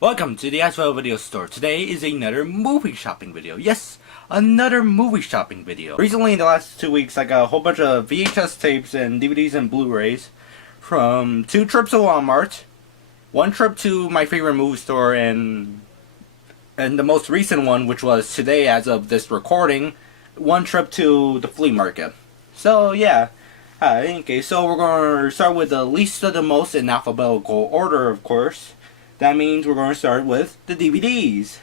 Welcome to the ACEVEDO video store. Today is another movie shopping video. Yes, another movie shopping video. Recently, in the last 2 weeks, I got a whole bunch of VHS tapes and DVDs and Blu-rays from 2 trips to Walmart, 1 trip to my favorite movie store, and the most recent one, which was today as of this recording, 1 trip to the flea market. So yeah. Okay, so we're going to start with the least of the most in alphabetical order, of course. That means we're going to start with the DVDs.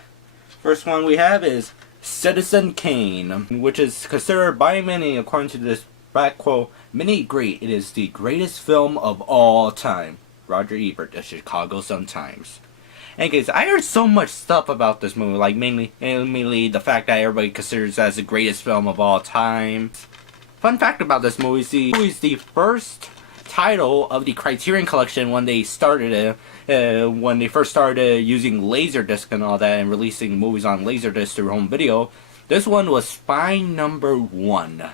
First one we have is Citizen Kane, which is considered by many, according to this back quote, many great. It is the greatest film of all time. Roger Ebert, The Chicago Sun-Times. Anyways, I heard so much stuff about this movie, like mainly the fact that everybody considers it as the greatest film of all time. Fun fact about this movie is the first title of the Criterion Collection when they started it, when they first started using Laserdisc and all that and releasing movies on Laserdisc through home video. This one was Spy Number 1,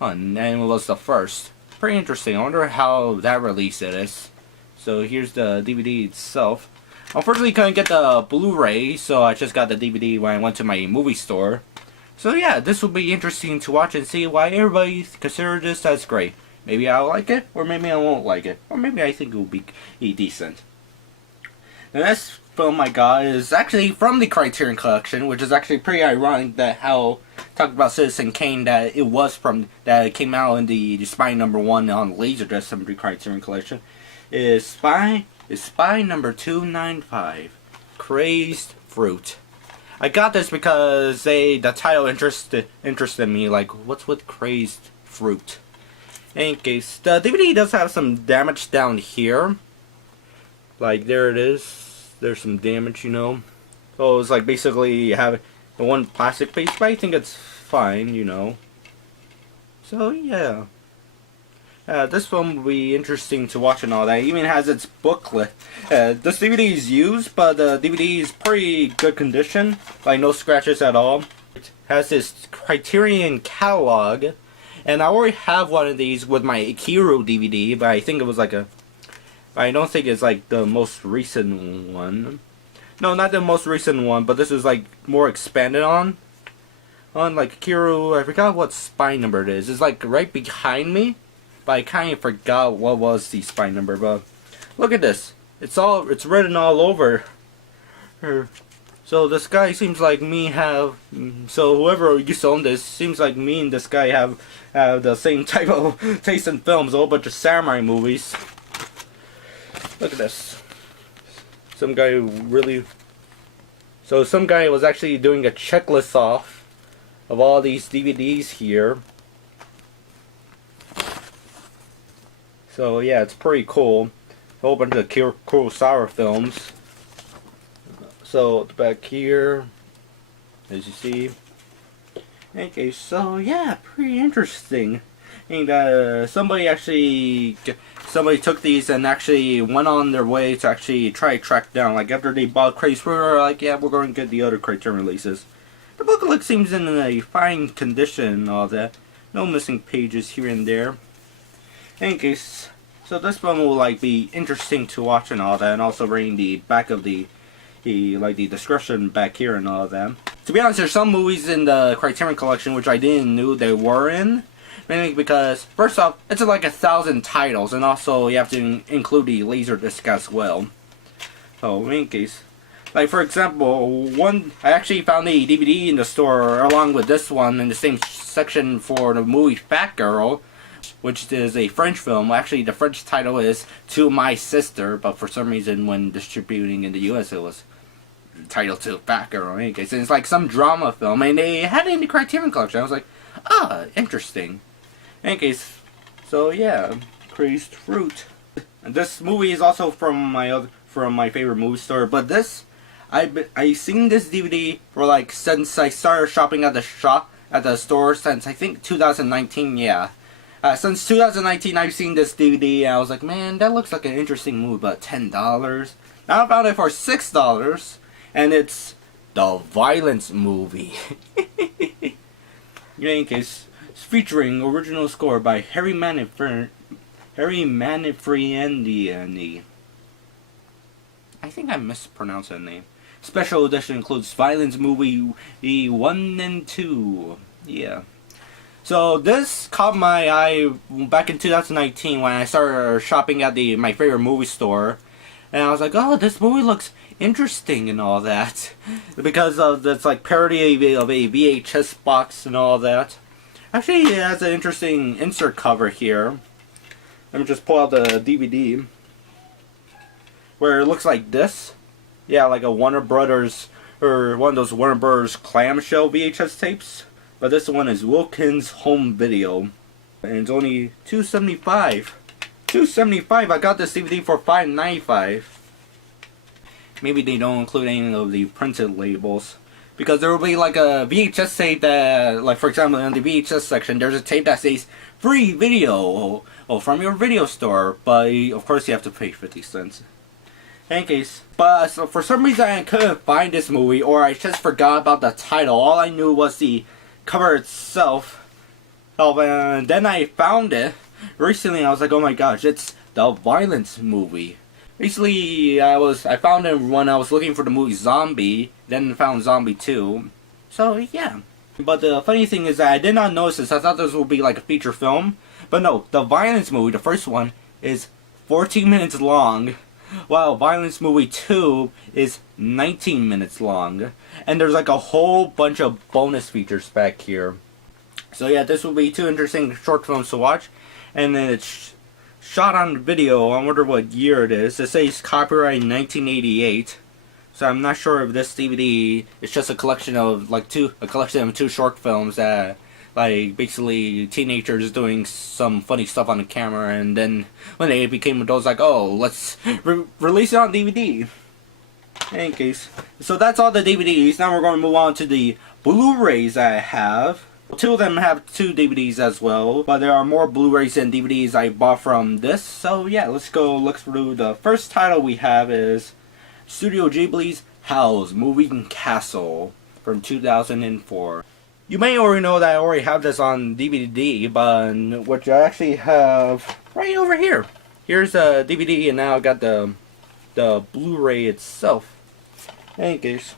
and it was the first. Pretty interesting. I wonder how that release is. So here's the DVD itself. Unfortunately, couldn't get the Blu-ray, so I just got the DVD when I went to my movie store. So yeah, this will be interesting to watch and see why everybody considers this as great. Maybe I'll like it, or maybe I won't like it, or maybe I think it will be decent. The next film I got is actually from the Criterion Collection, which is actually pretty ironic that how talked about Citizen Kane that it came out in the Spy Number 1 on Laserdisc from the Criterion Collection. Is Spy Number 295, Crazed Fruit. I got this because the title interested me. Like, what's with Crazed Fruit? In any case, the DVD does have some damage down here. Like, there it is. There's some damage, you know. So it's like basically you have the one plastic piece, but I think it's fine, you know. So yeah. This film will be interesting to watch and all that. It even has its booklet. This DVD is used, but the DVD is pretty good condition. Like, no scratches at all. It has this Criterion catalog. And I already have one of these with my Ikiru DVD, but I think it was like I don't think it's like the most recent one. No, not the most recent one, but this is like more expanded on. On like Ikiru, I forgot what spy number it is. It's like right behind me. But I kind of forgot what was the spy number. But look at this. It's written all over. So this guy seems like me have. So whoever used to own this seems like me and this guy have the same type of taste in films. A whole bunch of samurai movies. Look at this. Some guy really. So some guy was actually doing a checklist off of all these DVDs here. So yeah, it's pretty cool. A whole bunch of Kurosawa films. So back here, as you see. Okay, so yeah, pretty interesting. And somebody took these and actually went on their way to actually try to track down. Like after they bought Crazy Fruit, we were like, yeah, we're going to get the other Criterion releases. The booklet seems in a fine condition and all that. No missing pages here and there. In any case, so this film will like be interesting to watch and all that, and also bring the back of the description back here and all that. To be honest, there's some movies in the Criterion Collection which I didn't know they were in, mainly because first off, it's like 1,000 titles, and also you have to include the Laserdisc as well. So in any case, like for example, I actually found the DVD in the store along with this one in the same section for the movie Fat Girl, which is a French film. Actually, the French title is To My Sister, but for some reason when distributing in the US it was titled To Fat Girl. In any case, and it's like some drama film, and they had it in the Criterion Collection. I was like, interesting. In any case, so yeah, Crazed Fruit. And this movie is also from my favorite movie store, but this I seen this DVD for like since I started shopping at the store since I think 2019. Yeah. Since 2019, I've seen this DVD, and I was like, man, that looks like an interesting movie, but $10. Now I found it for $6, and it's The Violence Movie. In any case, it's featuring original score by Harry Manfredini. I think I mispronounced that name. Special edition includes Violence Movie 1 and 2. Yeah. So this caught my eye back in 2019 when I started shopping at my favorite movie store. And I was like, oh, this movie looks interesting and all that. Because of this like parody of a VHS box and all that. Actually, it has an interesting insert cover here. Let me just pull out the DVD. Where it looks like this. Yeah, like a Warner Brothers, or one of those Warner Brothers clamshell VHS tapes. But this one is Wilkins Home Video. And it's only $2.75. $2.75. I got this DVD for $5.95. Maybe they don't include any of the printed labels. Because there will be like a VHS tape that, like for example in the VHS section, there's a tape that says free video from your video store. But of course you have to pay 50 cents. In case. But so for some reason I couldn't find this movie, or I just forgot about the title. All I knew was the cover itself. Oh, and then I found it recently. I was like, oh my gosh, it's the Violence movie. Recently, I found it when I was looking for the movie Zombie. Then found Zombie 2. So yeah. But the funny thing is that I did not notice this. I thought this would be like a feature film. But no, the Violence movie, the first one, is 14 minutes long. While Violence Movie 2 is 19 minutes long. And there's like a whole bunch of bonus features back here. So yeah, this will be 2 interesting short films to watch. And then it's shot on video. I wonder what year it is. It says copyright 1988. So I'm not sure if this DVD is just a collection of like 2 short films that like basically teenagers doing some funny stuff on the camera, and then when they became adults, like, oh, let's release it on DVD. In any case, so that's all the DVDs. Now we're going to move on to the Blu-rays I have. 2 of them have 2 DVDs as well, but there are more Blu-rays and DVDs I bought from this. So yeah, let's go look through. The first title we have is Studio Ghibli's Howl's Moving Castle from 2004. You may already know that I already have this on DVD, but what I actually have right over here. Here's a DVD, and now I got the Blu-ray itself. In any case,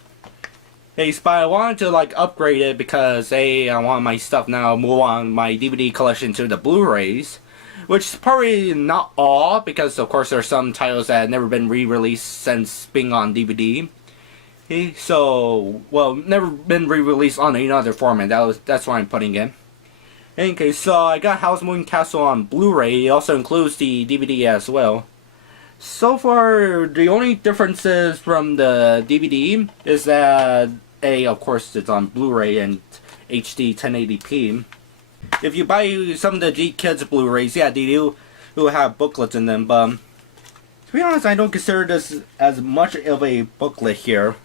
hey, but I wanted to like upgrade it because I want my stuff now move on my DVD collection to the Blu-rays, which is probably not all, because of course there's some titles that have never been re-released since being on DVD. So, well, never been re-released on another format. That's why I'm putting in. In any case, so I got Howl's Moving Castle on Blu-ray. It also includes the DVD as well. So far, the only differences from the DVD is that of course, it's on Blu-ray and HD 1080p. If you buy some of the G-Kids Blu-rays, yeah, they do have booklets in them. But to be honest, I don't consider this as much of a booklet here,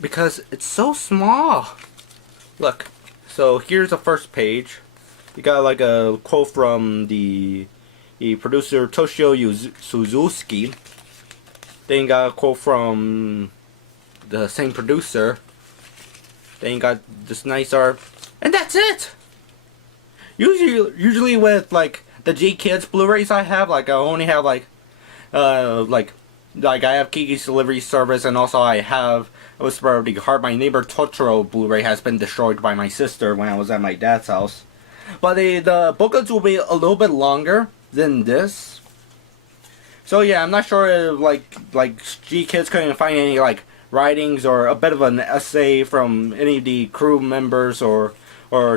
because it's so small. Look, so here's the first page. You got like a quote from the producer Toshio Suzuki. Then you got a quote from the same producer. Then you got this nice art, and that's it. Usually with like the G-Kids Blu-rays I have, like I only have like I have Kiki's Delivery Service, and also I have Whisper of the Heart. My Neighbor Totoro Blu-ray has been destroyed by my sister when I was at my dad's house. But the booklets will be a little bit longer than this. So yeah, I'm not sure if like G-Kids couldn't find any like writings or a bit of an essay from any of the crew members or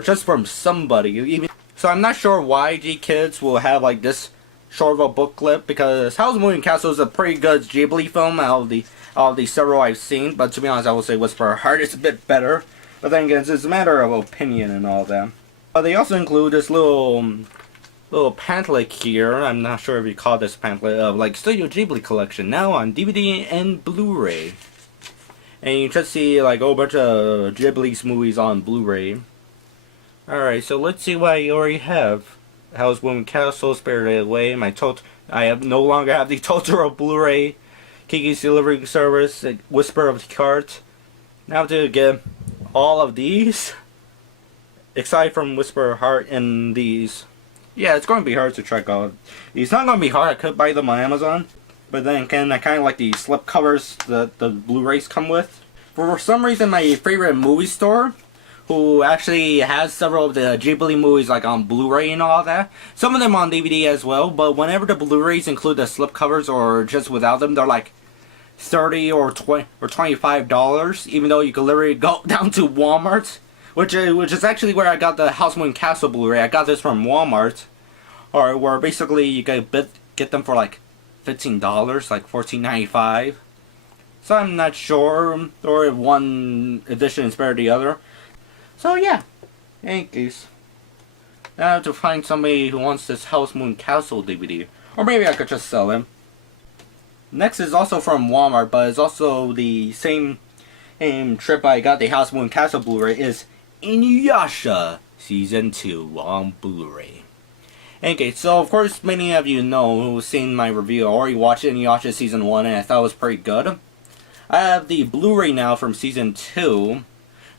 just from somebody. Even so, I'm not sure why G-Kids will have like this short of a booklet, because Howl's Moving Castle is a pretty good Ghibli film out of the several I've seen. But to be honest, I would say Whisper of Heart is a bit better. But then again, it's a matter of opinion and all that. But they also include this little pamphlet here. I'm not sure if you call this pamphlet of like Studio Ghibli collection now on DVD and Blu-ray. And you just see like a whole bunch of Ghibli's movies on Blu-ray. Alright, so let's see what I already have. Howl's Moving Castle, Spirited Away, I no longer have the Totoro Blu-ray, Kiki's Delivery Service, Whisper of the Heart. Now to get all of these, aside from Whisper of Heart and these. Yeah, it's going to be hard to track out. It's not going to be hard. I could buy them on Amazon, But then again, I kind of like the slip covers that the Blu-rays come with. For some reason, my favorite movie store, who actually has several of the Ghibli movies like on Blu-ray and all that. Some of them on DVD as well, but whenever the Blu-rays include the slip covers or just without them, they're like $30 or $20 or $25, even though you can literally go down to Walmart, which is actually where I got the House Moon Castle Blu-ray. I got this from Walmart, or where basically you can get them for like $15, like $14.95. So I'm not sure, or if one edition is better than the other. So yeah, in any case, now I have to find somebody who wants this House Moon Castle DVD, or maybe I could just sell him. Next is also from Walmart, but it's also the same trip I got the House Moon Castle Blu-ray, is Inuyasha Season 2 on Blu-ray. Okay, so of course many of you know who've seen my review already watched Inuyasha Season 1 and I thought it was pretty good. I have the Blu-ray now from Season 2.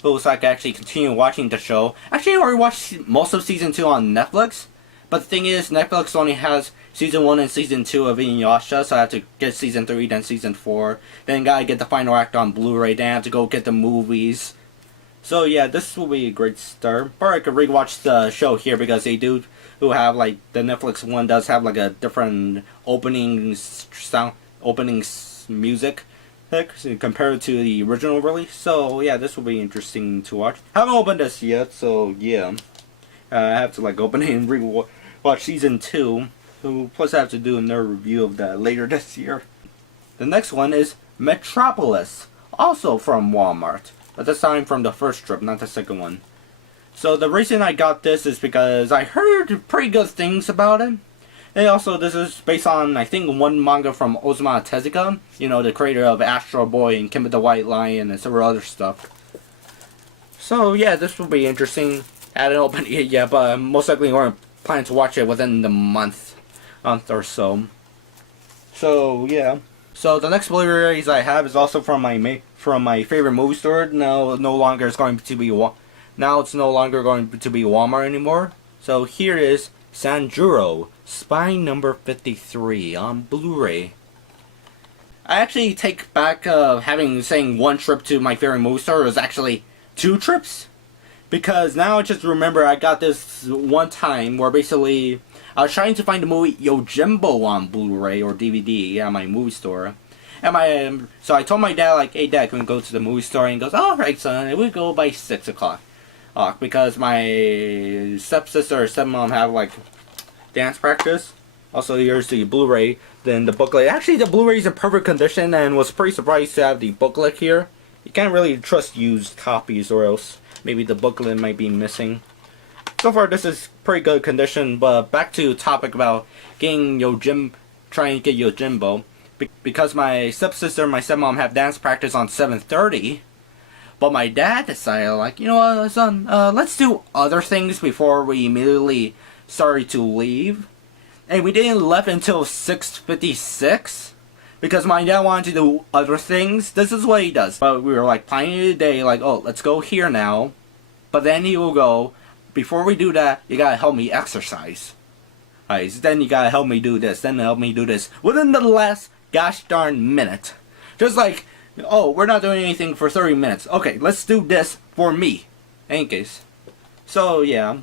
So I can actually continue watching the show. Actually, I already watched most of Season 2 on Netflix. But the thing is, Netflix only has Season 1 and Season 2 of Inuyasha, so I have to get Season 3, then Season 4. Then gotta get the final act on Blu-ray, then I have to go get the movies. So yeah, this will be a great start. Or I could rewatch the show here because they do have like, the Netflix one does have like a different opening sound, music compared to the original release. So yeah, this will be interesting to watch. I haven't opened this yet, so yeah. I have to like open it and watch Season 2. Plus I have to do another review of that later this year. The next one is Metropolis, also from Walmart. But this time from the first trip, not the second one. So the reason I got this is because I heard pretty good things about it. And also, this is based on, I think, one manga from Osamu Tezuka. You know, the creator of Astro Boy and Kimba the White Lion and several other stuff. So, yeah, this will be interesting. I haven't opened it yet, but I'm most likely going to plan to watch it within the month or so. So, yeah. So, the next Blu-rays I have is also from my favorite movie store. Now, it's no longer going to be Walmart anymore. So, here is Sanjuro, Spy Number 53 on Blu-ray. I actually take back saying one trip to my favorite movie store. It was actually 2 trips. Because now I just remember I got this one time where basically I was trying to find the movie Yojimbo on Blu-ray or DVD at my movie store. And so I told my dad, like, hey dad, can we go to the movie store? And he goes, alright son, we go by 6 o'clock. Because my stepsister or stepmom have like dance practice. Also, here's the Blu-ray. Then the booklet. Actually, the Blu-ray is in perfect condition and was pretty surprised to have the booklet here. You can't really trust used copies or else maybe the booklet might be missing. So far, this is pretty good condition. But back to topic about trying to get Yojimbo. Because my stepsister and my stepmom have dance practice on 7:30. But my dad decided, like, you know what, son, let's do other things before we immediately started to leave. And we didn't leave until 6:56. Because my dad wanted to do other things. This is what he does. But we were like planning the day, like, oh, let's go here now. But then he will go, before we do that, you gotta help me exercise. Alright, so then you gotta help me do this, then help me do this. Within the last gosh darn minute. Just like, oh, we're not doing anything for 30 minutes. Okay, let's do this for me. In any case. So, yeah.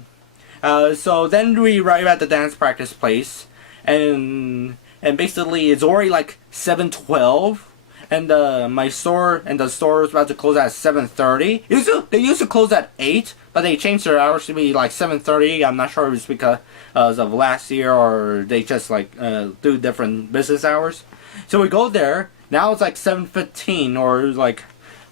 So then we arrive at the dance practice place. And basically it's already like 7:12. And the store is about to close at 7:30. They used to close at 8. But they changed their hours to be like 7:30. I'm not sure if it's because of last year or they just like do different business hours. So we go there. Now it's like 7:15 or like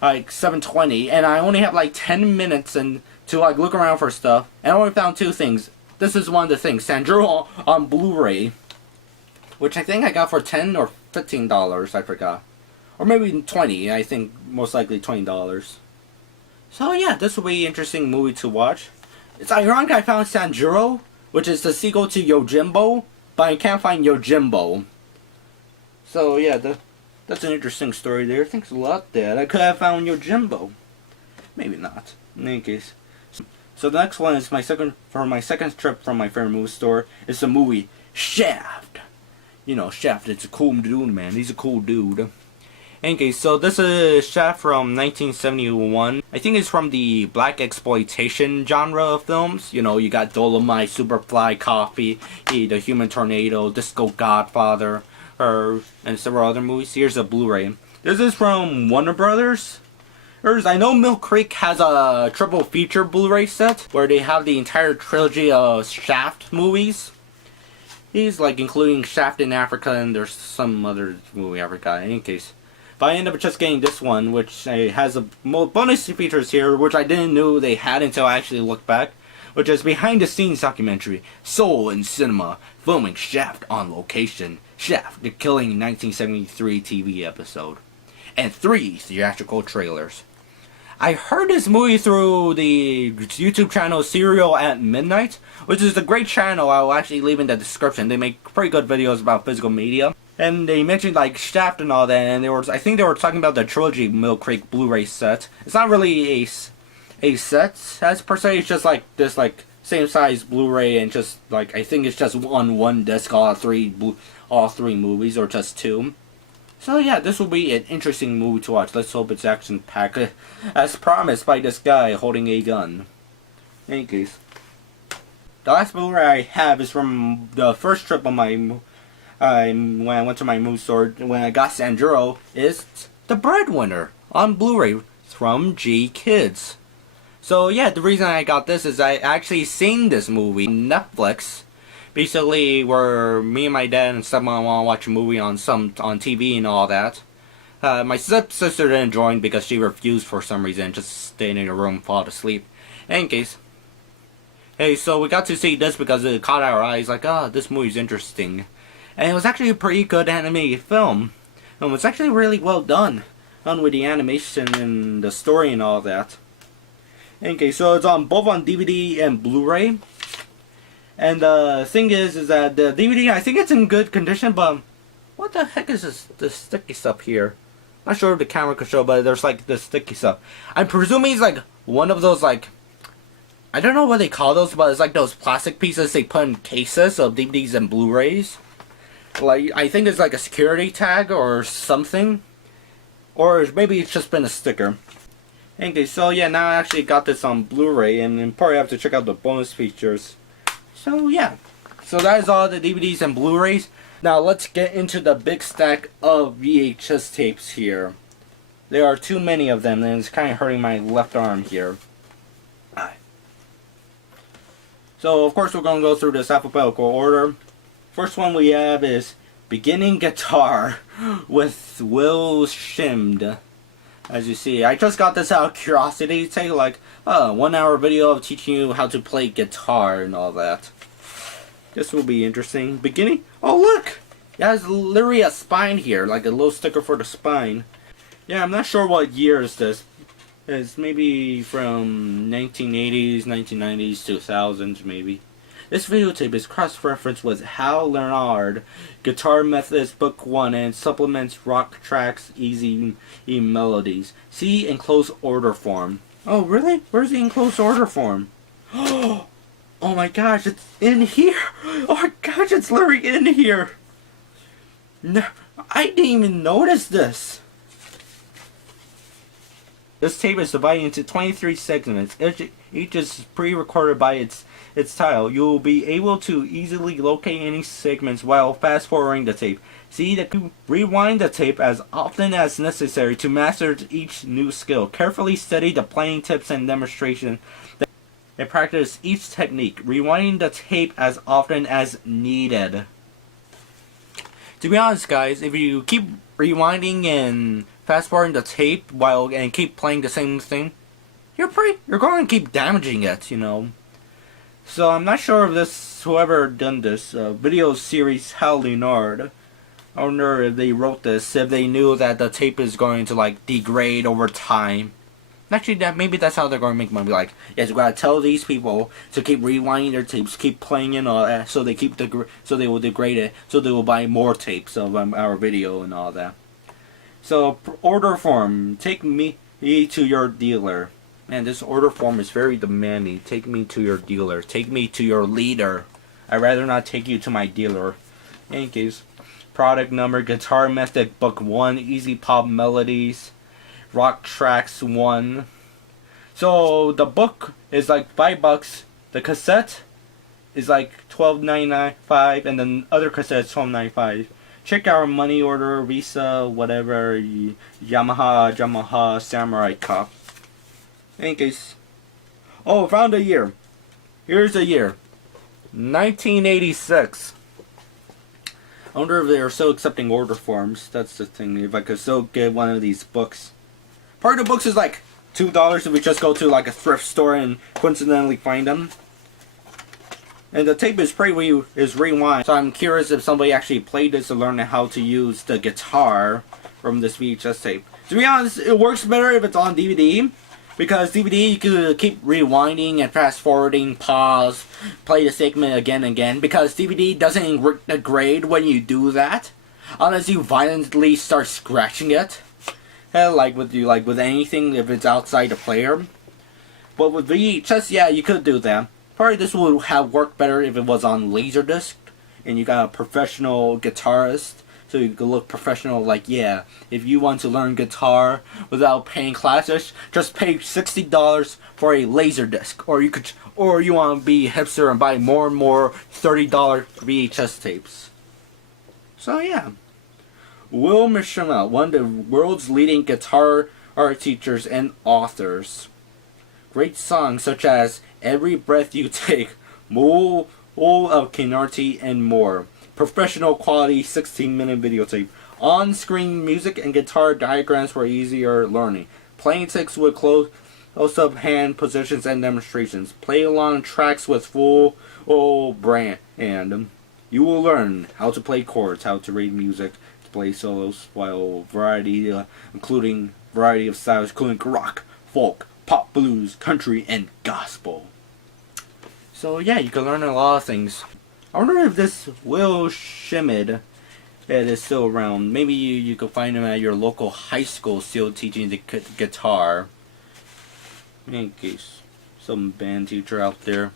7:20, and I only have like 10 minutes to like look around for stuff. And I only found 2 things. This is one of the things: Sanjuro on Blu-ray, which I think I got for $10 or $15. I forgot, or maybe 20. I think most likely $20. So yeah, this will be an interesting movie to watch. It's ironic I found Sanjuro, which is the sequel to Yojimbo, but I can't find Yojimbo. So yeah, that's an interesting story there. Thanks a lot, Dad. I could have found Yojimbo. Maybe not. In any case. So the next one is my second trip from my favorite movie store. It's the movie Shaft. you know, Shaft is a cool dude, man. He's a cool dude. Okay, so this is Shaft from 1971. I think it's from the black exploitation genre of films. You know, you got Dolomite, Superfly, Coffee, The Human Tornado, Disco Godfather, and several other movies. Here's a Blu-ray. This is from Warner Brothers. I know Mill Creek has a triple feature Blu-ray set where they have the entire trilogy of Shaft movies. He's like including Shaft in Africa, and there's some other movie I forgot. In any case, but I ended up just getting this one, which has a bonus features here, which I didn't know they had until I actually looked back, which is behind the scenes documentary, Soul in Cinema, filming Shaft on location, Shaft, the Killing 1973 TV episode, and 3 theatrical trailers. I heard this movie through the YouTube channel Serial at Midnight, which is a great channel. I'll actually leave in the description. They make pretty good videos about physical media. And they mentioned like Shaft and all that, and I think they were talking about the trilogy Mill Creek Blu-ray set. It's not really a set as per se. It's just like this like same size Blu-ray, and just like I think it's just on one disc all three movies, or just 2. So yeah, this will be an interesting movie to watch. Let's hope it's action-packed, as promised by this guy holding a gun. In any case, the last Blu-ray I have is from the first trip on when I went to my movie store when I got Sanjuro, is The Breadwinner on Blu-ray from G Kids. So yeah, the reason I got this is I actually seen this movie on Netflix. Basically, where me and my dad and stepmom want to watch a movie on TV and all that. My stepsister didn't join because she refused for some reason, just stayed in her room and fall asleep. In any case, hey, so we got to see this because it caught our eyes. Like, this movie's interesting. And it was actually a pretty good animated film. And it was actually really well done. Done with the animation and the story and all that. Okay, so it's both on DVD and Blu-ray. And the thing is that the DVD, I think it's in good condition, but what the heck is this sticky stuff here? Not sure if the camera could show, but there's like this sticky stuff. I'm presuming it's like one of those like, I don't know what they call those, but it's like those plastic pieces they put in cases of DVDs and Blu-rays. Like, I think it's like a security tag or something. Or maybe it's just been a sticker. Okay, so yeah, now I actually got this on Blu-ray, and probably have to check out the bonus features. So yeah, so that is all the DVDs and Blu-rays. Now let's get into the big stack of VHS tapes here. There are too many of them, and it's kind of hurting my left arm here. So of course we're going to go through this alphabetical order. First one we have is Beginning Guitar with Will Shimmed. As you see, I just got this out of curiosity. Take like a 1-hour video of teaching you how to play guitar and all that. This will be interesting. Beginning. Oh look! It has literally a spine here, like a little sticker for the spine. Yeah, I'm not sure what year is this. It's maybe from 1980s, 1990s, 2000s maybe. This videotape is cross-referenced with Hal Leonard, Guitar Methods Book 1, and supplements Rock Tracks Easy Melodies. See in close order form. Oh, really? Where's the enclosed order form? Oh my gosh, it's in here! Oh my gosh, it's literally in here! No, I didn't even notice this! This tape is divided into 23 segments. Each is pre-recorded by its title. You will be able to easily locate any segments while fast-forwarding the tape. See that you rewind the tape as often as necessary to master each new skill. Carefully study the playing tips and demonstration and practice each technique. Rewinding the tape as often as needed. To be honest, guys, if you keep rewinding and fast-forwarding the tape and keep playing the same thing, you're going to keep damaging it, you know. So I'm not sure if whoever done this video series, Hal Leonard, I wonder if they wrote this, if they knew that the tape is going to like degrade over time. Actually, maybe that's how they're going to make money. Like, yes, we gotta tell these people to keep rewinding their tapes, keep playing and all that, so they will degrade it, so they will buy more tapes of our video and all that. So order form, take me to your dealer. Man, this order form is very demanding. Take me to your dealer. Take me to your leader. I'd rather not take you to my dealer. In any case, product number, Guitar Method Book 1, Easy Pop Melodies, Rock Tracks 1. So the book is like $5. The cassette is like $12.95, and then other cassette is $12.95. Check our money order, Visa, whatever, Yamaha, Samurai Cop. In any case, oh, found a year. Here's the year, 1986. I wonder if they're still accepting order forms. That's the thing. If I could still get one of these books. Part of the books is like $2 if we just go to like a thrift store and coincidentally find them. And the tape is rewind. So I'm curious if somebody actually played this to learn how to use the guitar from this VHS tape. To be honest, it works better if it's on DVD. Because DVD you could keep rewinding and fast forwarding, pause, play the segment again and again. Because DVD doesn't degrade when you do that. Unless you violently start scratching it. Like with anything if it's outside the player. But with VHS, yeah, you could do that. Probably this would have worked better if it was on Laserdisc and you got a professional guitarist, so you could look professional. Like, yeah, if you want to learn guitar without paying classes, just pay $60 for a Laserdisc, or you want to be hipster and buy more and more $30 VHS tapes. So yeah, Will Mishima, one of the world's leading guitar art teachers and authors. Great songs such as Every Breath You Take, Mole of Kinarty, and more. Professional quality 16-minute videotape. On-screen music and guitar diagrams for easier learning. Playing tips with close-up hand positions and demonstrations. Play along tracks with full brand. And you will learn how to play chords, how to read music, to play solos, while including variety of styles, including rock, folk, pop, blues, country, and gospel. So yeah, you can learn a lot of things. I wonder if this Will Schmid is still around. Maybe you could find him at your local high school still teaching the guitar. In any case, some band teacher out there.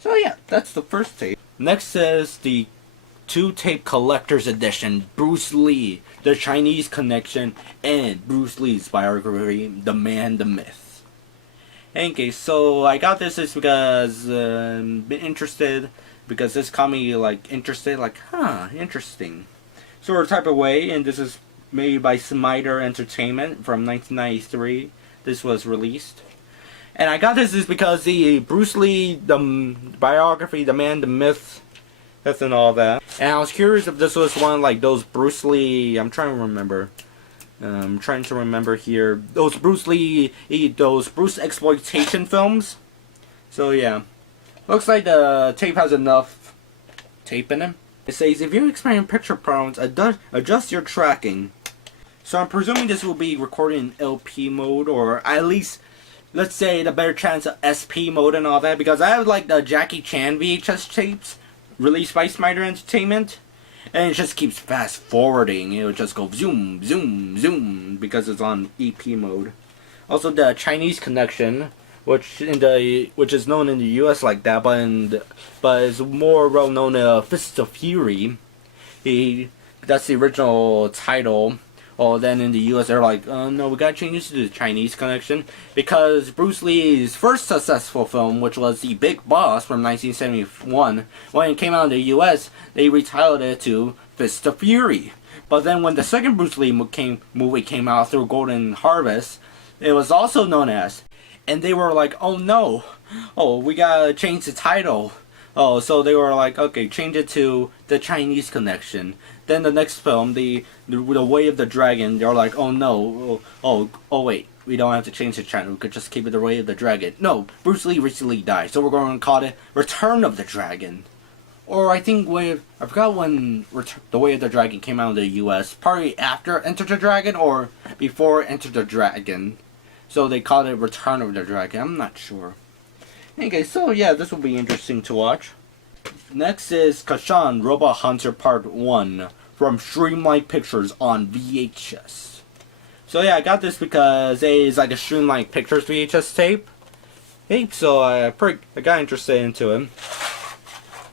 So yeah, that's the first tape. Next is the 2-tape collector's edition, Bruce Lee, The Chinese Connection, and Bruce Lee's biography, The Man, the Myth. Okay, so I got this is because been interested, because this caught me like interested, like interesting sort of type of way. And this is made by Smiter Entertainment from 1993. This was released, and I got this is because the Bruce Lee, the biography, The Man, the Myth, that's and all that. And I was curious if this was one like those Bruce Lee. I'm trying to remember. Here. Those Bruce Lee, those Bruce exploitation films. So yeah, looks like the tape has enough tape in it. It says if you experience picture problems, adjust your tracking. So I'm presuming this will be recorded in LP mode, or at least, let's say, the better chance of SP mode and all that. Because I have like the Jackie Chan VHS tapes released by Smiter Entertainment. And it just keeps fast forwarding. It'll just go zoom, zoom, zoom because it's on EP mode. Also, the Chinese Connection, which is known in the U.S. like that, but is more well known as Fist of Fury. That's the original title. Well, then in the U.S. they're like, no, we gotta change this to the Chinese Connection, because Bruce Lee's first successful film, which was The Big Boss from 1971, when it came out in the U.S., they retitled it to Fist of Fury. But then when the second Bruce Lee movie came out through Golden Harvest, it was also known as, and they were like, oh no, we gotta change the title. So they were like, okay, change it to The Chinese Connection. Then the next film, the Way of the Dragon, they're like, oh no, wait, we don't have to change the channel, we could just keep it The Way of the Dragon. No, Bruce Lee recently died, so we're going to call it Return of the Dragon. Or I think I forgot when The Way of the Dragon came out in the US, probably after Enter the Dragon or before Enter the Dragon. So they called it Return of the Dragon, I'm not sure. Okay, so yeah, this will be interesting to watch. Next is Kashan Robot Hunter Part 1 from Streamlight Pictures on VHS. So yeah, I got this because it is like a Streamlight Pictures VHS tape. So I got interested into it.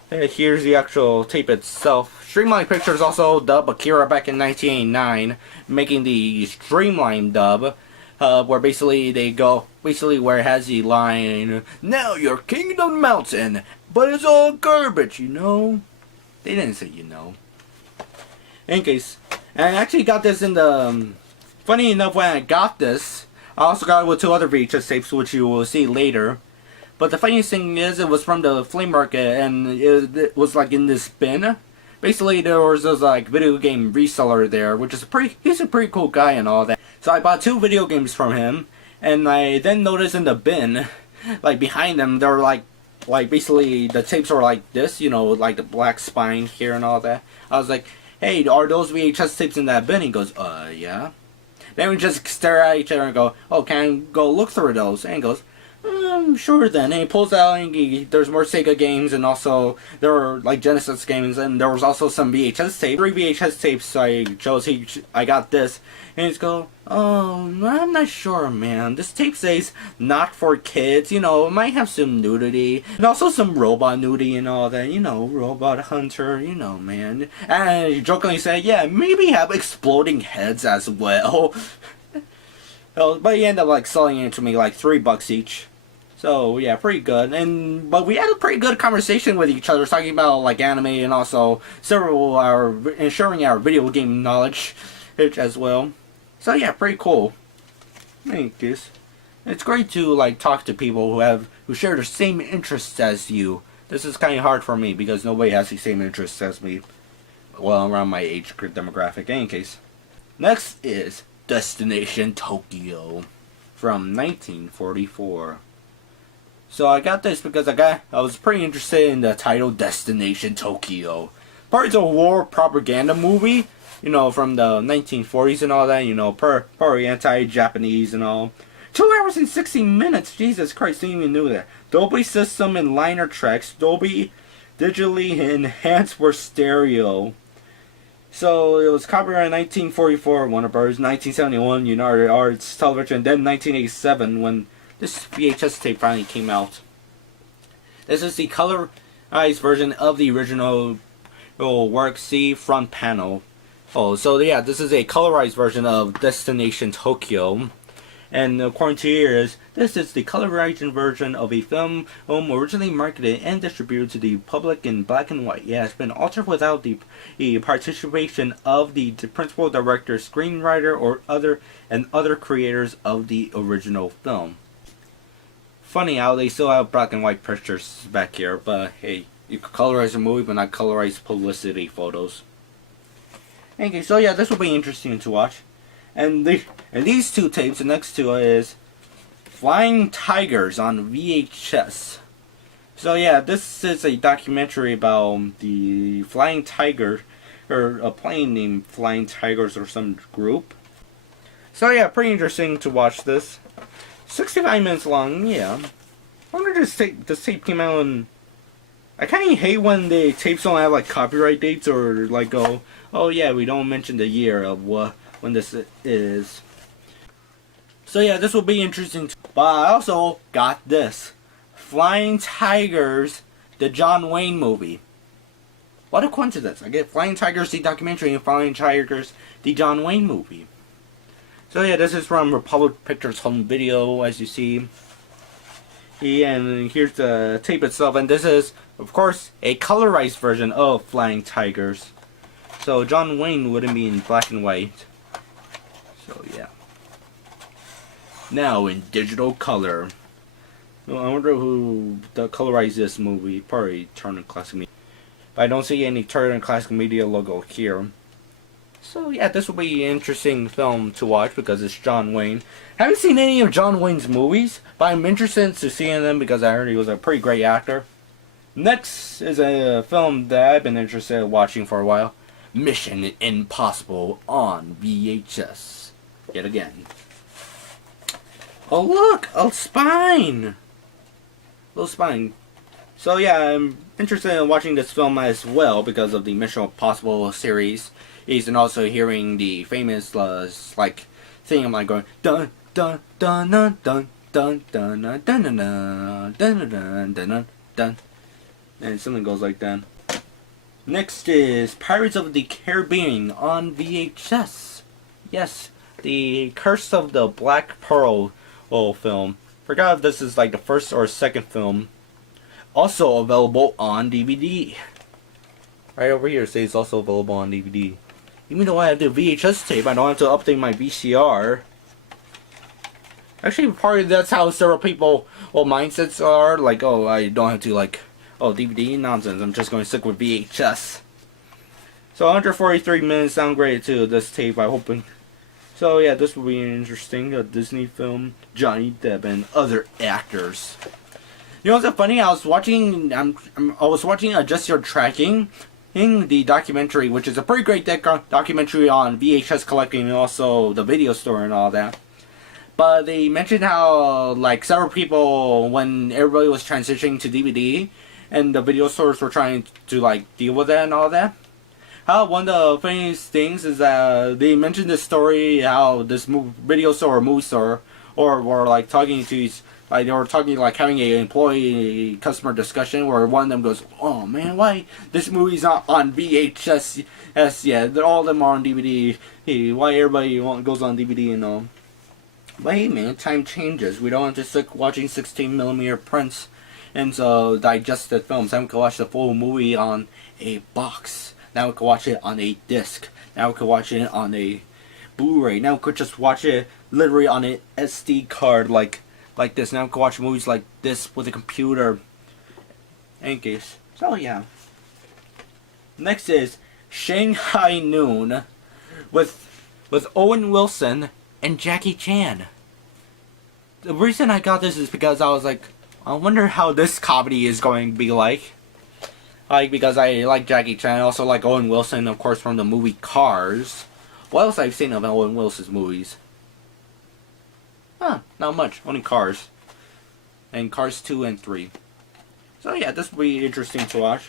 And here's the actual tape itself Streamline Pictures also dubbed Akira back in 1989, making the Streamline dub, where basically they go, where it has the line, "Now your kingdom mountain, but it's all garbage, you know." They didn't say you know. In case, and I actually got this in the, funny enough, when I got this, I also got it with 2 other VHS tapes, which you will see later. But the funniest thing is, it was from the flea market, and it was like in this bin. Basically, there was this like video game reseller there, which is he's a pretty cool guy and all that. So I bought 2 video games from him, and I then noticed in the bin, like behind them, there were like basically the tapes were like this, you know, like the black spine here and all that. I was like, "Hey, are those VHS tapes in that bin?" He goes, yeah." Then we just stare at each other and go, "Oh, can I go look through those?" And he goes, "Sure then." And he pulls out, and there's more Sega games, and also there were like Genesis games, and there was also some VHS tapes. 3 VHS tapes I chose. I got this, and he's go, "Oh, I'm not sure, man. This tape says not for kids. You know, it might have some nudity, and also some robot nudity and all that. You know, Robot Hunter. You know, man." And he jokingly said, "Yeah, maybe have exploding heads as well." But he ended up like selling it to me like $3 each. So yeah, pretty good. But we had a pretty good conversation with each other, talking about like anime and also ensuring our video game knowledge as well. So yeah, pretty cool. Thank you. It's great to like talk to people who share the same interests as you. This is kind of hard for me because nobody has the same interests as me. Well, around my age demographic. In any case, next is Destination Tokyo from 1944. So I got this because I was pretty interested in the title Destination Tokyo. Part it's a war propaganda movie, you know, from the 1940s and all that, you know, probably anti-Japanese and all. 2 hours and 60 minutes, Jesus Christ, didn't even know that. Dolby system and liner tracks, Dolby digitally enhanced for stereo. So it was copyright in 1944, Warner Bros. 1971, United Arts Television, then 1987 when this VHS tape finally came out. This is the colorized version of the original work. See front panel. Oh, so yeah, this is a colorized version of Destination Tokyo. And according to here, this is the colorized version of a film originally marketed and distributed to the public in black and white. Yeah, it's been altered without the participation of the principal director, screenwriter, or other creators of the original film. Funny how they still have black and white pictures back here, but hey, you can colorize a movie but not colorize publicity photos. Okay, so yeah, this will be interesting to watch. And these 2 tapes, the next 2 is Flying Tigers on VHS. So yeah, this is a documentary about the Flying Tiger, or a plane named Flying Tigers or some group. So yeah, pretty interesting to watch this. 65 minutes long, yeah. I wonder if this tape came out in... I kind of hate when the tapes don't have like copyright dates or like go, "Oh yeah, we don't mention the year of when this is." So yeah, this will be interesting. But I also got this. Flying Tigers, the John Wayne movie. What a coincidence. I get Flying Tigers, the documentary, and Flying Tigers, the John Wayne movie. So yeah, this is from Republic Pictures home video, as you see. And here's the tape itself, and this is, of course, a colorized version of Flying Tigers. So John Wayne wouldn't be in black and white. So yeah. Now in digital color. Well, I wonder who colorized this movie. Probably Turner Classic Media. But I don't see any Turner Classic Media logo here. So yeah, this will be an interesting film to watch because it's John Wayne. Haven't seen any of John Wayne's movies, but I'm interested to seeing them because I heard he was a pretty great actor. Next is a film that I've been interested in watching for a while. Mission Impossible on VHS. Yet again. Oh look! A spine! Little spine. So yeah, I'm interested in watching this film as well because of the Mission Impossible series. And also hearing the famous like thing I'm like going dun dun dun dun dun dun dun dun dun dun dun dun dun dun, and something goes like that. Next is Pirates of the Caribbean on VHS. Yes, the Curse of the Black Pearl film. Forgot if this is like the first or second film. Also available on DVD. Right over here it says also available on DVD. Even though I have the VHS tape, I don't have to update my VCR. Actually, probably that's how several people, mindsets are. Like, oh, I don't have to, like, oh, DVD nonsense. I'm just going to stick with VHS. So 143 minutes sound great too. This tape, I hope. So yeah, this will be interesting. A Disney film, Johnny Depp and other actors. You know what's funny? I was watching Adjust Your Tracking, in the documentary, which is a pretty great documentary on VHS collecting and also the video store and all that. But they mentioned how, like, several people, when everybody was transitioning to DVD and the video stores were trying to, like, deal with that and all that, how one of the funniest things is that they mentioned this story how this video store or movie store were like talking to they were talking, like, having a employee customer discussion where one of them goes, oh man, why this movie's not on VHS? Yes, yeah, all of them are on DVD. Hey, why everybody goes on DVD and all? But hey man, time changes. We don't have to stick watching 16mm prints and so digested films. Now we can watch the full movie on a box. Now we can watch it on a disc. Now we can watch it on a Blu-ray. Now we could just watch it literally on an SD card like this. Now we can watch movies like this with a computer. In case. So yeah. Next is Shanghai Noon with Owen Wilson and Jackie Chan. The reason I got this is because I was like, I wonder how this comedy is going to be like. Like, because I like Jackie Chan, I also like Owen Wilson, of course, from the movie Cars. What else I've seen of Owen Wilson's movies? Huh, not much. Only Cars. And Cars 2 and 3. So yeah, this will be interesting to watch.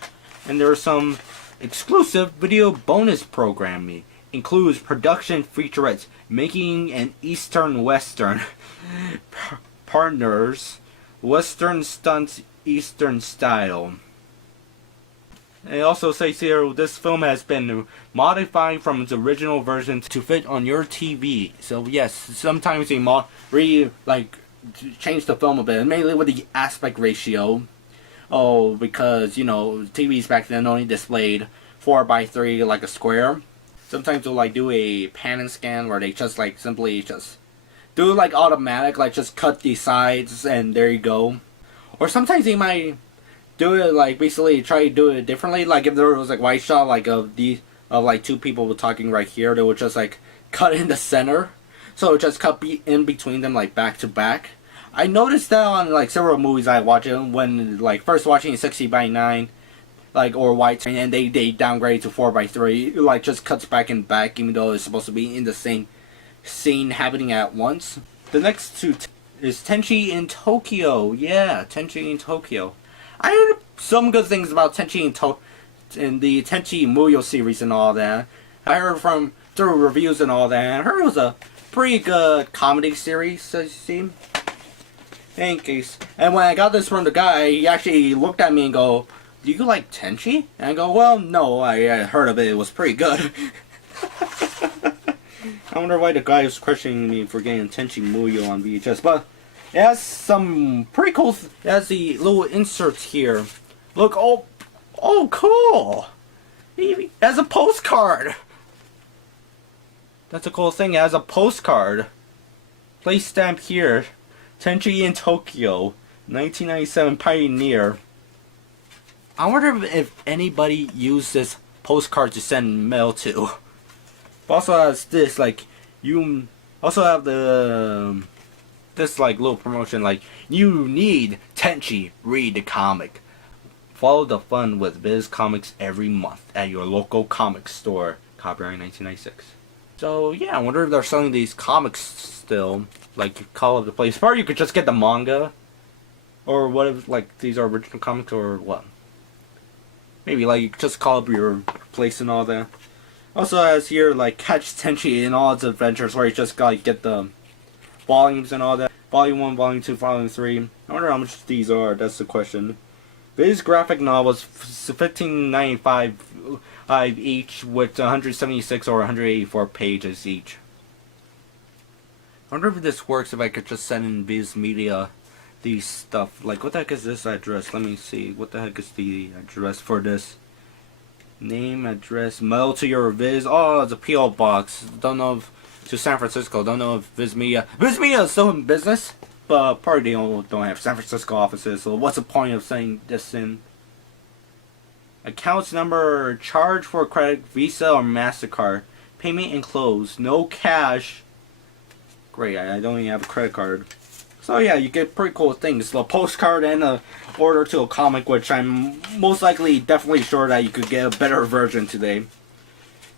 And there are some exclusive video bonus programming. Includes production featurettes, making an Eastern Western, partners, Western stunts, Eastern style. It also says here, this film has been modified from its original version to fit on your TV. So yes, sometimes they change the film a bit, mainly with the aspect ratio. Oh, because, you know, TVs back then only displayed 4:3 like a square. Sometimes they'll like do a pan and scan where they just like simply just do like automatic, like just cut the sides and there you go. Or sometimes they might do it like basically try to do it differently. Like if there was like white shot like of like two people talking right here, they would just like cut in the center, so it just cut in between them like back to back. I noticed that on like several movies I watch it when like first watching 60:9. Like, or white, and they downgrade to 4:3, like just cuts back and back, even though it's supposed to be in the same scene happening at once. The next two is Tenchi in Tokyo. Yeah, Tenchi in Tokyo. I heard some good things about Tenchi in the Tenchi Muyo series and all that. I heard through reviews and all that. I heard it was a pretty good comedy series, as you see. In case. And when I got this from the guy, he actually looked at me and go, do you like Tenchi? And I go, well, no, I heard of it. It was pretty good. I wonder why the guy was questioning me for getting Tenchi Muyo on VHS. But it has some pretty cool. It has the little inserts here. Look, oh, cool. It has a postcard. That's a cool thing. It has a postcard. Place stamp here. Tenchi in Tokyo, 1997 Pioneer. I wonder if anybody used this postcard to send mail to. Also has this, like, you also have this like little promotion, like, you need Tenchi, read the comic. Follow the fun with Viz Comics every month at your local comic store. Copyright 1996. So yeah, I wonder if they're selling these comics still, like Call of the Place. Or you could just get the manga, or what if like these are original comics, or what? Maybe like just call up your place and all that. Also has here like Catch Tenchi in all its adventures, where you just gotta get the volumes and all that. Volume 1, Volume 2, Volume 3. I wonder how much these are, that's the question. Viz graphic novels, $15.95 each, with 176 or 184 pages each. I wonder if this works if I could just send in Viz Media these stuff. Like, what the heck is this address? Let me see. What the heck is the address for this? Name, address, mail to your Viz. Oh, it's a P.O. box. Don't know if to San Francisco. Don't know if Viz Media is still in business, but probably they don't have San Francisco offices. So what's the point of sending this in? Accounts number, charge for credit, Visa or MasterCard. Payment enclosed. No cash. Great, I don't even have a credit card. So yeah, you get pretty cool things. A postcard and a order to a comic, which I'm most likely definitely sure that you could get a better version today.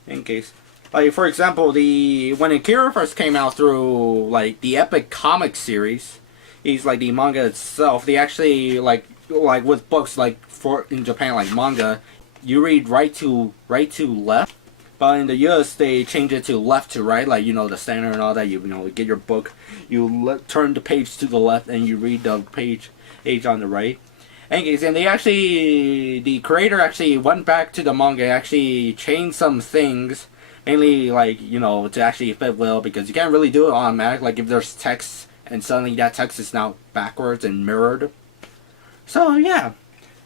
In case. Like, for example, when Akira first came out through, like, the Epic comic series, he's like the manga itself, they actually, like with books, like, in Japan, like manga, you read right to left. But in the US, they change it to left to right, like, you know, the standard and all that. You know, get your book, you turn the page to the left, and you read the page on the right. Anyways, and the creator actually went back to the manga, actually changed some things, mainly, like, you know, to actually fit well, because you can't really do it automatic, like if there's text, and suddenly that text is now backwards and mirrored. So, yeah,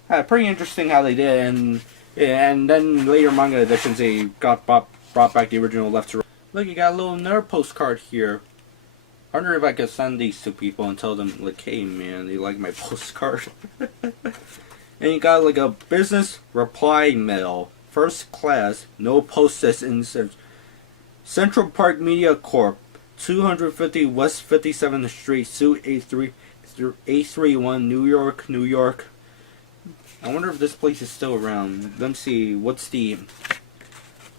pretty interesting how they did, and then later manga editions, they brought back the original left to right. Look, you got a little another postcard here. I wonder if I could send these to people and tell them, like, hey man, they like my postcard. And you got like a business reply mail, first class, no postage insert. Central Park Media Corp, 250 West 57th Street, Suite A31, New York, New York. I wonder if this place is still around. Let me see. What's the...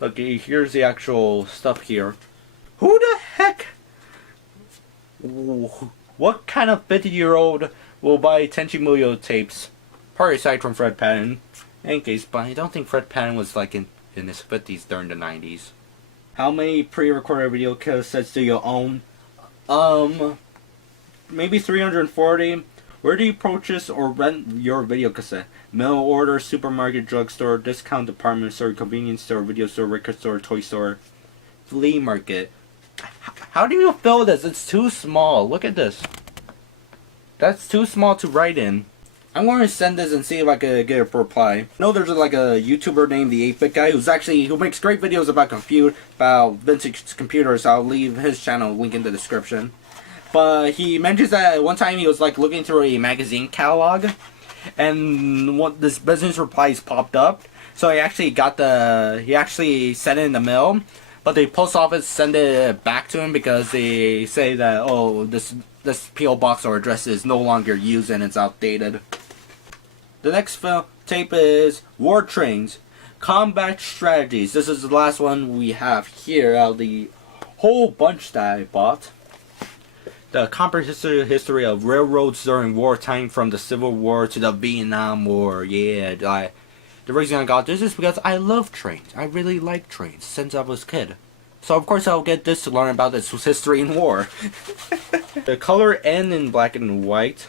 Okay, here's the actual stuff here. Who the heck? What kind of 50-year-old will buy Tenchi Muyo tapes? Probably aside from Fred Patton. In case, but I don't think Fred Patton was like in his 50s during the 90s. How many pre-recorded video cassettes do you own? Maybe 340. Where do you purchase or rent your video cassette? Mail order, supermarket, drugstore, discount department store, convenience store, video store, record store, toy store, flea market. How do you fill this? It's too small. Look at this. That's too small to write in. I'm going to send this and see if I can get a reply. I know there's like a YouTuber named the 8-Bit Guy who makes great videos about vintage computers. I'll leave his channel link in the description. But he mentions that one time he was like looking through a magazine catalog, and this business replies popped up. So he actually sent it in the mail, but the post office sent it back to him because they say that, oh, this P.O. box or address is no longer used and it's outdated. The next tape is War Trains, Combat Strategies. This is the last one we have here out of the whole bunch that I bought. The comprehensive history of railroads during wartime, from the Civil War to the Vietnam War. Yeah, the reason I got this is because I love trains. I really like trains since I was a kid. So of course I'll get this to learn about its history in war. The color and in black and white.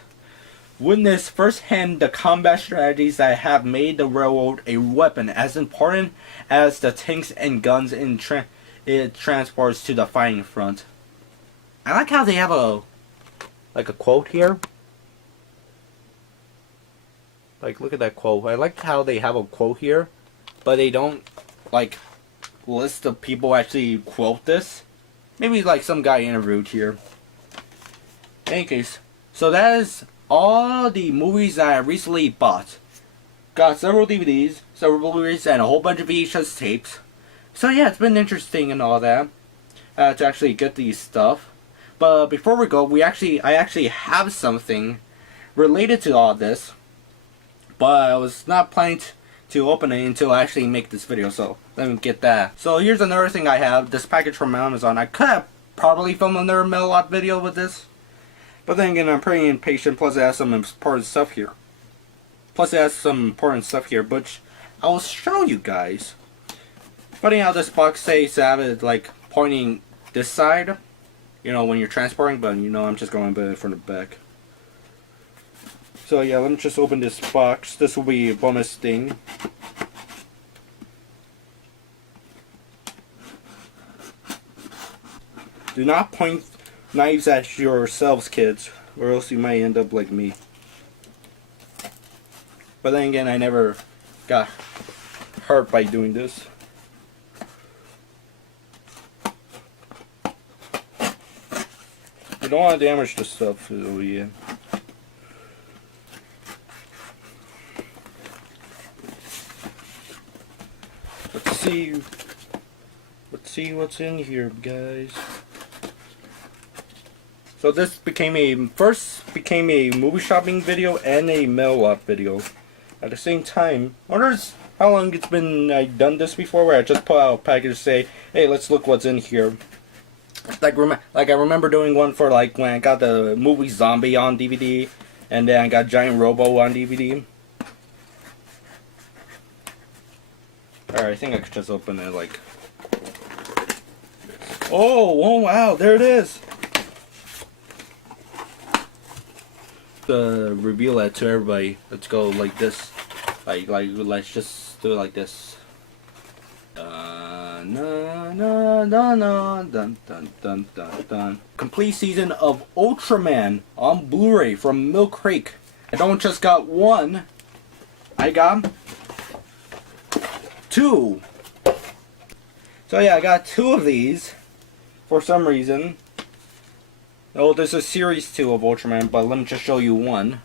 Witness firsthand the combat strategies that have made the railroad a weapon as important as the tanks and guns it transports to the fighting front. I like how they have a quote here. Like, look at that quote. I like how they have a quote here, but they don't like list the people actually quote this. Maybe like some guy interviewed here. In any case, so that is all the movies that I recently bought. Got several DVDs, several Blu-rays, and a whole bunch of VHS tapes. So yeah, it's been interesting and all that to actually get these stuff. But before we go, I actually have something related to all this, but I was not planning to open it until I actually make this video, so let me get that. So here's another thing I have, this package from Amazon. I could have probably filmed another mail-out video with this, but then again, I'm pretty impatient, plus it has some important stuff here. But I will show you guys. Funny how this box says to have it like pointing this side, you know, when you're transporting, but you know, I'm just going a bit from the back. So yeah, let me just open this box. This will be a bonus thing. Do not point knives at yourselves, kids, or else you might end up like me. But then again, I never got hurt by doing this. You don't want to damage the stuff, so yeah. Let's see what's in here, guys. So this became a movie shopping video and a mail up video at the same time. I wonder how long it's been I've done this before, where I just pull out a package and say, hey, let's look what's in here. Like I remember doing one for like when I got the movie Zombie on DVD, and then I got Giant Robo on DVD. Alright, I think I could just open it like... Oh wow, there it is! Reveal that to everybody. Let's go like this. Like let's just do it like this. Dun. Complete season of Ultraman on Blu-ray from Milk Creek. I don't just got one. I got two. So yeah, I got two of these for some reason. Oh, there's a series 2 of Ultraman, but let me just show you one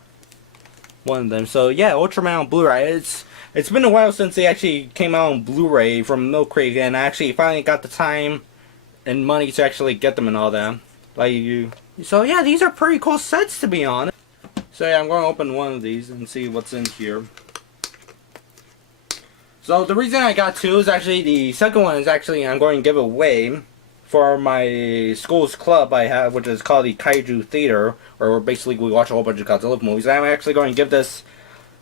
of them. So yeah, Ultraman on Blu-ray. It's been a while since they actually came out on Blu-ray from Milk Creek, and I actually finally got the time and money to actually get them and all that. So yeah, these are pretty cool sets, to be honest. So yeah, I'm going to open one of these and see what's in here. So the reason I got two is actually the second one is actually I'm going to give away for my school's club I have, which is called the Kaiju Theater, where basically we watch a whole bunch of Godzilla movies. I'm actually going to give this,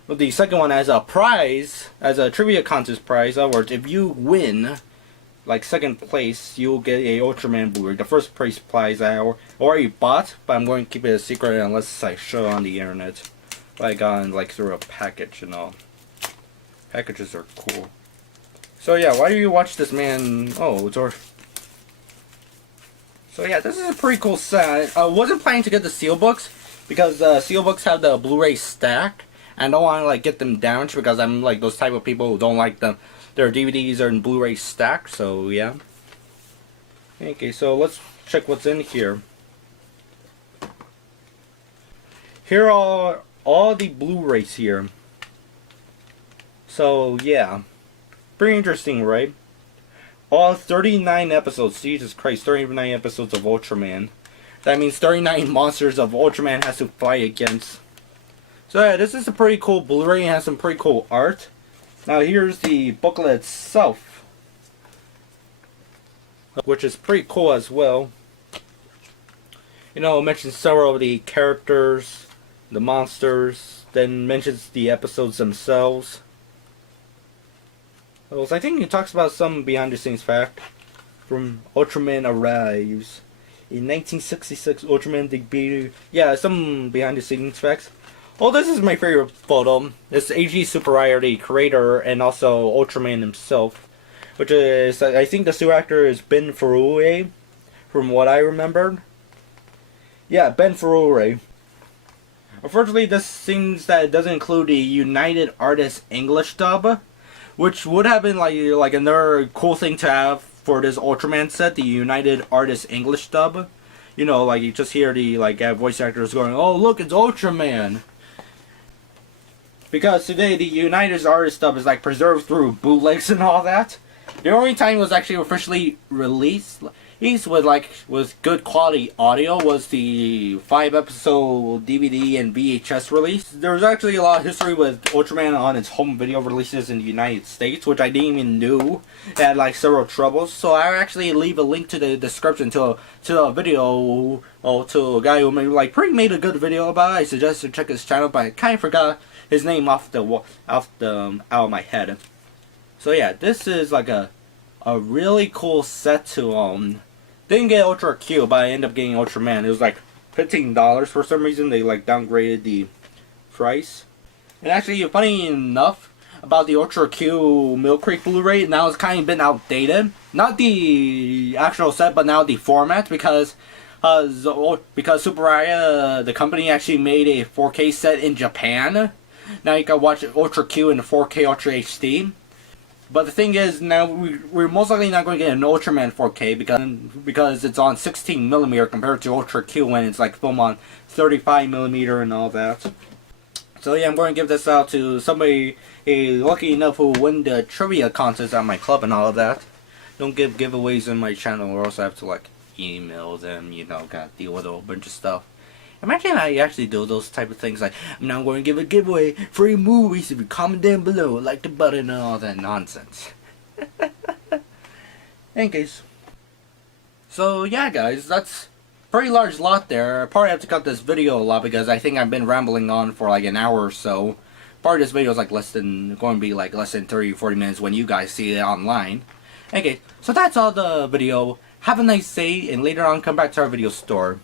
the second one, as a prize, as a trivia contest prize. In other words, if you win, like second place, you'll get a Ultraman Blu-ray. The first prize I already bought, but I'm going to keep it a secret unless I show it on the internet. But I got it like through a package and all. Packages are cool. So yeah, why do you watch this man? Oh, it's our... So yeah, this is a pretty cool set. I wasn't planning to get the steelbooks because steelbooks have the Blu-ray stack. I don't want to like get them damaged because I'm like those type of people who don't like them. Their DVDs are in Blu-ray stack. So yeah. Okay, so let's check what's in here. Here are all the Blu-rays here. So yeah, pretty interesting, right? All 39 episodes. Jesus Christ, 39 episodes of Ultraman. That means 39 monsters of Ultraman has to fight against. So yeah, this is a pretty cool Blu-ray. It has some pretty cool art. Now here's the booklet itself, which is pretty cool as well. You know, it mentions several of the characters, the monsters, then mentions the episodes themselves. So I think it talks about some behind the scenes fact. From Ultraman Arrives. In 1966, Ultraman debuted. Yeah, some behind the scenes facts. Oh, this is my favorite photo. It's AG Tsuburaya, the creator, and also Ultraman himself. Which is, I think the suit actor is Ben Furue, from what I remembered. Yeah, Ben Furue. Unfortunately, this seems that it doesn't include the United Artists English dub, which would have been like another cool thing to have for this Ultraman set, the United Artists English dub. You know, like you just hear the voice actors going, "Oh, look, it's Ultraman." Because today the United Artists dub is like preserved through bootlegs and all that. The only time it was actually officially released with good quality audio was the 5-episode DVD and VHS release. There was actually a lot of history with Ultraman on its home video releases in the United States, which I didn't even know. It had like several troubles. So I actually leave a link to the description to a video to a guy who made a good video about it. I suggest to check his channel, but I kind of forgot his name out of my head. So yeah, this is like a really cool set to didn't get Ultra Q, but I ended up getting Ultraman. It was like $15 for some reason. They like downgraded the price. And actually, funny enough, about the Ultra Q Mill Creek Blu-ray, now it's kind of been outdated. Not the actual set, but now the format, because Super, the company, actually made a 4K set in Japan. Now you can watch Ultra Q in 4K Ultra HD. But the thing is, now we're most likely not going to get an Ultraman 4K because it's on 16mm compared to Ultra Q when it's like film on 35mm and all that. So yeah, I'm going to give this out to somebody lucky enough who will win the trivia contest at my club and all of that. Don't give giveaways in my channel, or else I have to like email them, you know, gotta deal with a whole bunch of stuff. Imagine I actually do those type of things like, I'm now going to give a giveaway, free movies if you comment down below, like the button and all that nonsense. In case. So yeah guys, that's a pretty large lot there. I probably have to cut this video a lot because I think I've been rambling on for like an hour or so. Part of this video is like going to be like less than 30-40 minutes when you guys see it online. Okay, so that's all the video. Have a nice day, and later on come back to our video store.